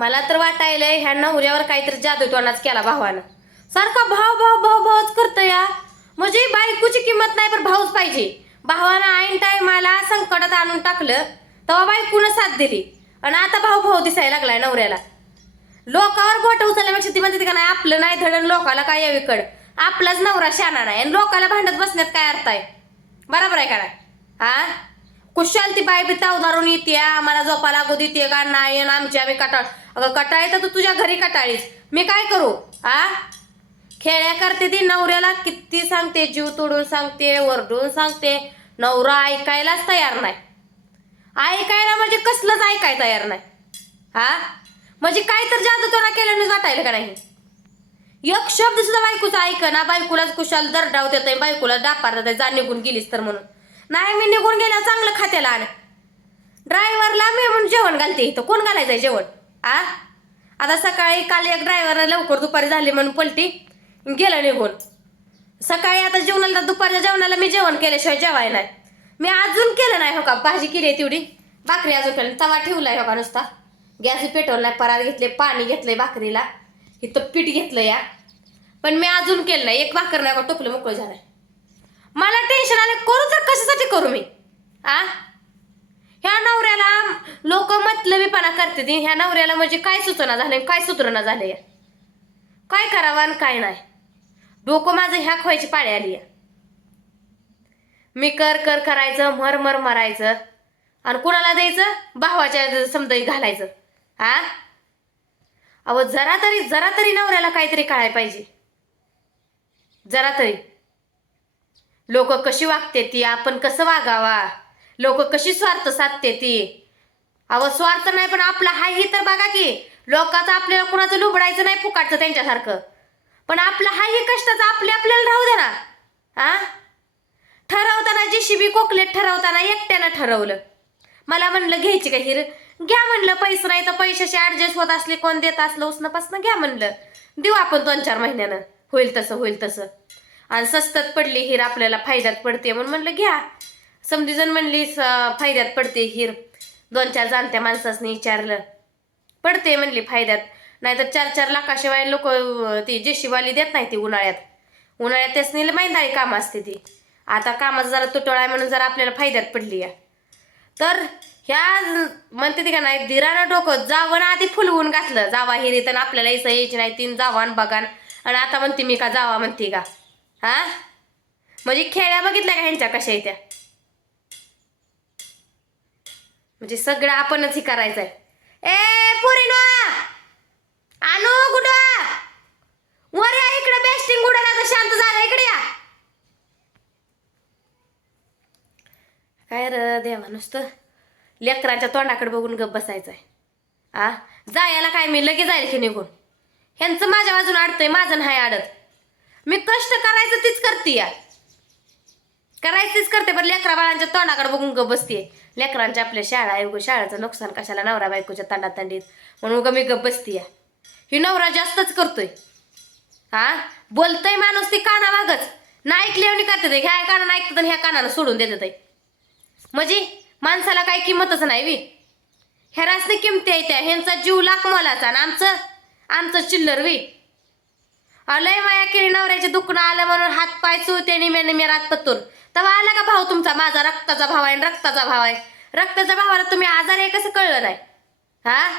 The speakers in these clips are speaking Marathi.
मला तर वाटायलंय ह्या नवऱ्यावर काहीतरी जादू तोंडाच केला भावानं. सारखा भाव भाव भाव भावच करतो या म्हणजे बायकोची किंमत नाही पण भाऊच पाहिजे. भावानं ऐन टायमाला संकटात आणून टाकलं तेव्हा बायकोनं साथ दिली. आणि आता भाऊ भाऊ दिसायला लागलाय नवऱ्याला. लोकावर बोट उचलल्यापेक्षा ती म्हणते का नाही आपलं नाही धडण लोकाला काय यावीकड आपलाच नवरा शाना नाही आणि लोकाला भांडत बसण्यात काय अर्थ आहे? बरोबर आहे का नाही? हा? कुशाल ती बाय बी तावदारून येते आम्हाला झोपा लागू देते का नाही आमची आम्ही कटाळ अगं कटाळी तर तू तुझ्या घरी कटाळीस. मी काय करू? आ? खेळ्या करते ती नवऱ्याला किती सांगते जीव तोडून सांगते वरडून सांगते. नवरा ऐकायलाच तयार नाही. ऐकायला म्हणजे कसलंच ऐकाय तयार नाही. हा म्हणजे काय तर जादू तोडा केल्याने वाटायला का नाही? एक शब्द सुद्धा बायकोचा ऐक ना बायकोलाच कुशाल दरडाव आहे बायकोला डापार आहे जा निघून गेलीस तर म्हणून. नाही मी निघून गेल्या चांगलं खात्याला आण. ड्रायव्हरला मी म्हणून जेवण घालते इथं. कोण घालायचंय जेवण? आ? आता सकाळी काल एक ड्रायव्हरला लवकर दुपारी झाली म्हणून पलटी. गेलं निघून. सकाळी आता जेवणाला दुपारच्या जेवणाला मी जेवण केल्याशिवाय जेवाय नाही. मी अजून केलं नाही हो का? भाजी केली आहे तेवढी. भाकरी अजून केलं तवा तवा ठेवलाय हो का नुसता? गॅस पेटवलाय परात घेतले पाणी घेतलंय भाकरीला. इथं पीठ घेतलं या. पण मी अजून केलं नाही. एक भाकर नाही का टोपलं मोकळं झालंय मला टेन्शन आलं करू तर कशासाठी करू मी? आ? ह्या नवऱ्याला मतलबीपणा करते ती. ह्या नवऱ्याला म्हणजे काय सुचना झाले? काय सुचना झालंय काय करावं आणि काय नाही? डोकं माझं ह्या खोयची पाळी आली आहे. मी कर कर करायचं मर मर मरायचं. आणि कुणाला द्यायचं? भावाच्या समजाई घालायचं. हा? अहो जरा तरी जरा तरी नवऱ्याला काहीतरी कळायला पाहिजे. जरा तरी. लोक कशी वागते ती? आपण कसं वागावा? लोक कशी स्वार्थ साधते ती? अहो स्वार्थ नाही पण आपला हाय ही तर बघा की लोकांचं आपल्याला कुणाचं लुबडायचं नाही फुकाटचं त्यांच्यासारखं. पण आपलं हाय ही कष्टाचं आपले आपल्याला राहू दे ना. हा ठरवताना जी शिबी कोकलेट ठरवताना एकट्यानं ठरवलं. मला म्हणलं घ्यायची का हिर? घ्या म्हणलं पैसे नाही तर पैशाशी ऍडजस्ट होत असले कोण देत असलं उसनापासून घ्या म्हणलं. देऊ आपण दोन चार महिन्यानं. होईल तसं होईल तसं. आणि स्वस्तात पडली हिर आपल्याला फायद्यात पडते म्हणून म्हणलं घ्या. समधी जण म्हणली स- फायद्यात पडते हिर. दोन चार जाणत्या माणसासनी विचारलं. पडते म्हणली फायद्यात. नाहीतर चार चार लाखाशिवाय लोक ती जेशीवाली देत नाही ती उन्हाळ्यात. उन्हाळ्यात त्यासनी मैदानी काम असते ती. आता कामाचा जरा तुटवळा आहे म्हणून जरा आपल्याला फायद्यात पडली या. तर ह्या म्हणते ती का नाही दिरानं डोकं जावं ना आधी फुलवून घातलं. जावा हिरीत आणि आपल्याला इथं यायची नाही तीन जावान बघान. आणि आता म्हणते मी का जावा म्हणते का? हा? म्हणजे खेळ्या बघितल्या का ह्यांच्या कशा येत्या त्या म्हणजे सगळं आपणच हे करायचंय. ए पुरीनो आणू कुठं? वर या इकडे बेस्टिंग उडाला तर शांत झालं इकडे या. काय र देवा नुसतं? लेकरांच्या तोंडाकडे बघून गप बसायचंय. आ? जायला काय मी लगेच जाईल की निघून. ह्यांचं माझ्या बाजून अडतंय माझं नाही अडत मी कष्ट करायचं तीच करते या. करायचीच तीच करते पण लेकरा बाळांच्या तोंडाकडे बघून ग बसते लेकरांच्या आपल्या शाळा आहे शाळेचं नुकसान कशाला नवरा बायकोच्या तांडातांडीत? म्हणून उगं मी गप बसते ही नवरा जास्तच करतोय. हा बोलतय माणूस ती कानावागच ना ऐकल्यावर करते ते. ह्या कानानं ऐकतात आणि ह्या कानानं सोडून देतात ते. म्हणजे माणसाला काही किंमतच नाही वी. ह्या किमती आहे त्या. ह्यांचा जीव लाख मोलाचा आणि आमचं आमचं चिल्लर वी. लय माया केली नवऱ्याचे दुखणं आलं म्हणून हात पाय सुते निम्या निम्या रात पत्तून तेव्हा आला का भाऊ तुमचा? माझा रक्ताचा भाव आहे आणि रक्ताचा भाव आहे. रक्ताच्या भावाला तुम्ही आजार आहे कसं कळलं नाही? हा?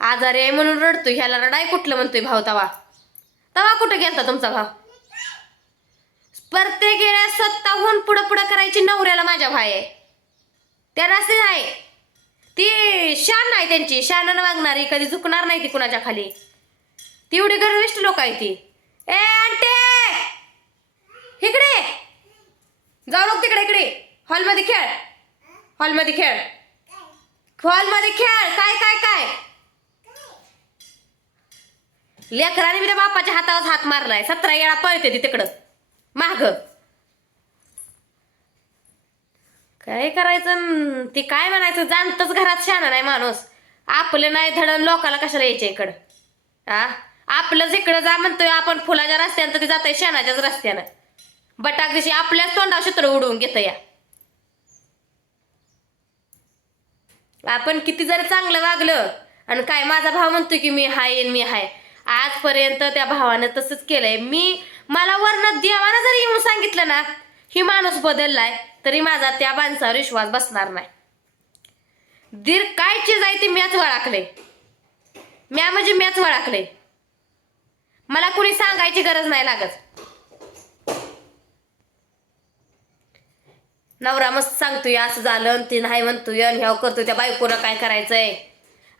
आजार आहे म्हणून रडतोय. ह्याला रडाय कुठलं म्हणतोय भाऊ तवा? तवा कुठं गेलता तुमचा भाव? प्रत्येक वेळा स्वतःहून पुढं पुढं करायची नवऱ्याला माझ्या भाय आहे त्याला असे आहे. ती शान नाही त्यांची. शानानं वागणारी. कधी झुकणार नाही ती कुणाच्या खाली. ती एवढी गर्विष्ट लोक आहे ती. इकडे. जाऊ नको तिकडे इकडे. हॉलमध्ये खेळ. हॉलमध्ये खेळ. हॉलमध्ये खेळ. काय काय काय? लेकराने मी बापाच्या हातावर हात मारलाय. सतरा वेळा पळते ती तिकडं. माग. काय करायचं? ती काय म्हणायचं? जाणतच घरात शाणा नाही माणूस. आपलं नाही धडण लोकाला कशाला यायच्या इकडं? हा आपलंच इकडं जा म्हणतोय आपण. फुलाच्या रस्त्यानं तर ती जात शेणाच्याच रस्त्यानं. बटाक दिशी आपल्याच तोंडा क्षेत्र उडवून घेत या. आपण किती जर चांगलं वागलं आणि काय माझा भाव म्हणतो की मी हाय मी हाय आजपर्यंत त्या भावानं तसंच केलंय. मी मला वर्ण देवानं जरी येऊन सांगितलं ना ही माणूस बदललाय तरी माझा त्या माणसावर विश्वास बसणार नाही. दीर काय चीज आहे ती मॅच वळाखले म्या म्हणजे मॅच वळाखले मला कुणी सांगायची गरज नाही लागत. नवरा मस्त सांगतोय असं झालं ती नाही म्हणतोय ह्याव करतोय त्या बायकोनं काय करायचंय?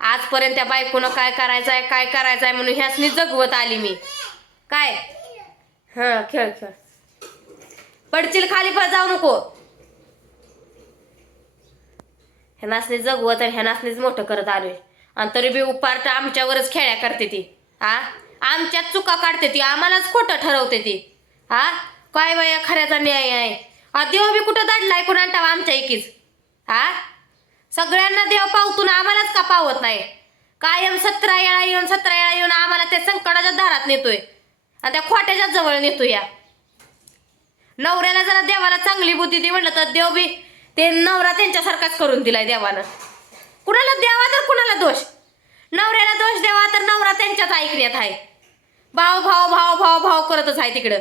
आजपर्यंत त्या बायकोनं काय करायचंय काय करायचंय म्हणून ह्यासनी जगवत आली मी. काय? हा खेळ खेळ. पडतील खाली पण जाऊ नको. ह्या जगवत आणि ह्यानासनीच मोठं करत आलोय. आणि तरी बी उपार्ट आमच्यावरच खेळ्या करते ती. हा? आमच्यात चुका काढते ती आम्हालाच खोटं ठरवते ती. हा? काय बाया खऱ्याचा न्याय आहे? देव बी कुठं दडलाय? कुणा टावा आमच्या एकीच हा? सगळ्यांना देव पावतून आम्हालाच का पावत नाही? कायम सतरा येळा येऊन सतरा येळा येऊन आम्हाला त्या संकटाच्या दारात नेतोय. आणि त्या खोट्याच्या जवळ नेतोय या. नवऱ्याला जरा देवाला चांगली बुद्धी दे म्हटलं तर देव बी ते नवरा त्यांच्यासारखाच करून दिलाय देवानं. कुणाला द्यावा तर कुणाला दोष? नवऱ्याला दोष देवा तर नवरा त्यांच्याच ऐकण्यात आहे. भाव भाव भाव भाव भाव करतच आहे तिकडं.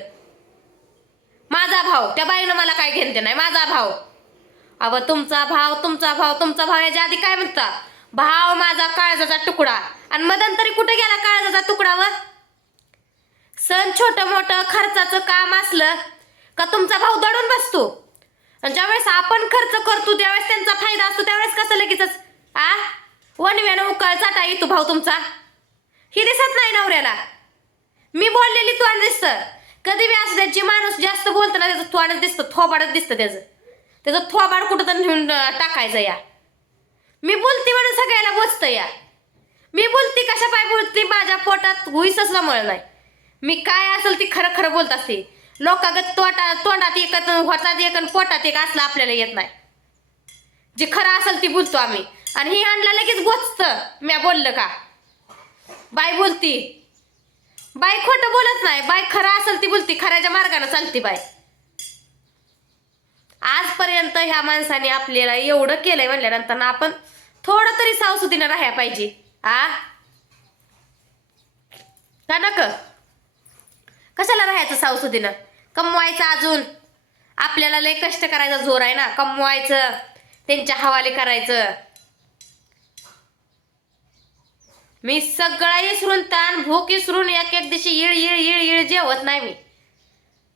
भाव. त्या बाईनं मला काय घेणते नाही माझा भाव. अव तुमचा भाव तुमचा भाव तुमचा भाव याच्या आधी काय म्हणता? भाव माझा काळजाचा तुकडा. आणि मदन तरी कुठे गेला काळजाचा तुकडा व? सण छोटं मोठं खर्चाचं काम असलं का तुमचा भाऊ दडून बसतो? आणि ज्यावेळेस आपण खर्च करतो त्यावेळेस त्यांचा फायदा असतो त्यावेळेस कसं लगेचच? आ? वनव्यानं उकाळ चाटा येतो भाऊ तुमचा. ही दिसत नाही नवऱ्याला. मी बोललेली तू आणि दिसतं. कधी बी असं त्याची माणूस जास्त बोलतो ना त्याचं तोंडच दिसतं थोबाडच दिसतं त्याचं. त्याचं थोबाड कुठं तर नेऊन टाकायचं या. मी बोलते म्हणून सगळ्याला बोचतं या. मी बोलते कशा पाय बोलते माझ्या पोटात हुईसच मळ नाही. मी काय असेल ती खरं खरं बोलत असते. लोकागत तोटा तोंडात एक होतात एक आणि पोटात एक असलं आपल्याला येत नाही. जे खरं असेल ती बोलतो आम्ही. आणि हे आणलं लगेच गोचतं म्या बोललं का? बाय बोलती बाय खोटं बोलत नाही. बाय खरं असेल ती बोलती खऱ्याच्या मार्गाने चालती बाय आजपर्यंत ह्या माणसाने आपल्याला एवढं केलंय म्हणल्यानंतर ना आपण थोडं तरी सावसुदीनं राहायला पाहिजे. आ? का नक? कशाला राहायचं सावसुदीनं? कमवायचं अजून. आपल्याला लय कष्ट करायचा जोर आहे ना. कमवायचं. त्यांच्या हवाले करायचं. मी सगळा इसरून ताण भूक इसरून एक एक दिवशी येळ येळ येळ इळ जेवत नाही मी.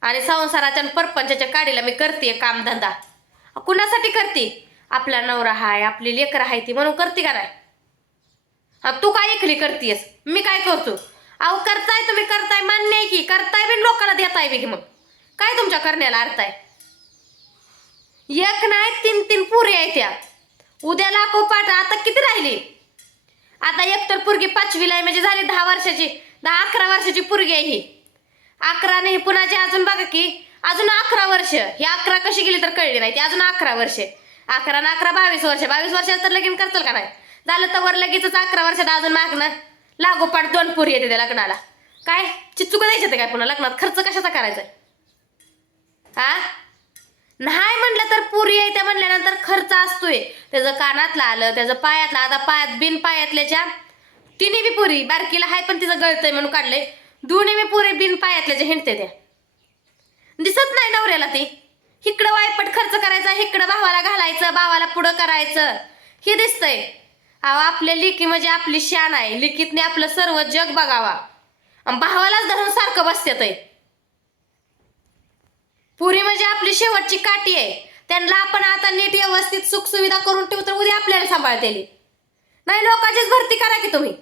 आणि संसाराच्या परपंचाच्या काडीला मी करते कामधंदा. कुणासाठी करते? आपला नवरा हाय आपली लेकर आहे ती म्हणून करते का नाही? तू काय एकली करतेस मी काय करतो? अहो करताय तुम्ही करताय. मान्य आहे की करताय बी लोकांना देताय बी की मग. काय तुमच्या करण्याला अर्थ आहे? एक नाही तीन तीन पुरे आहे त्या. उद्या लाखो पाठ आता किती राहिली? आता एक तर पुरगी पाचवीला आहे म्हणजे झाली दहा वर्षाची. दहा अकरा वर्षाची पुरगी आहे ही. अकरा नाही पुण्याची अजून बघा की अजून अकरा वर्ष. ही अकरा कशी गेली तर कळली नाही ती अजून अकरा वर्ष. अकरा ना अकरा बावीस वर्ष. बावीस वर्षात तर लगीन करताल का नाही? झालं तर वर लगेच अकरा वर्षात अजून मागणं. लागोपाठ दोन पुरी येते त्या लग्नाला. काय? चिचुक द्यायच्या ते काय पुन्हा लग्नात? खर्च कशाचा करायचा हा नाही म्हणलं तर पुरी आहे त्या म्हणल्यानंतर खर्च असतोय. त्याचं कानातलं आलं त्याचं पायातलं आता पायात बिन पायातल्याच्या तिन्ही बी पुरी बारकीला हाय पण तिचं गळतंय म्हणून काढलंय. दोन्ही बी पुरी बिन पायातल्याच्या हिंडते त्या. दिसत नाही नवऱ्याला ती. इकडं वायपट खर्च करायचा इकडं भावाला घालायचं भावाला पुढं करायचं. हे दिसतंय. अहो आपल्या लिकी म्हणजे आपली शान आहे. लिकीतने आपलं सर्व जग बघावा. भावालाच धरून सारखं बसते ते पुरी म्हणजे आपली शेवटची काठी आहे. त्यांना आपण आता नीट व्यवस्थित सुखसुविधा करून ठेवू तर उद्या आपल्याला सांभाळतेली. नाही लोकांचीच भरती करा की तुम्ही.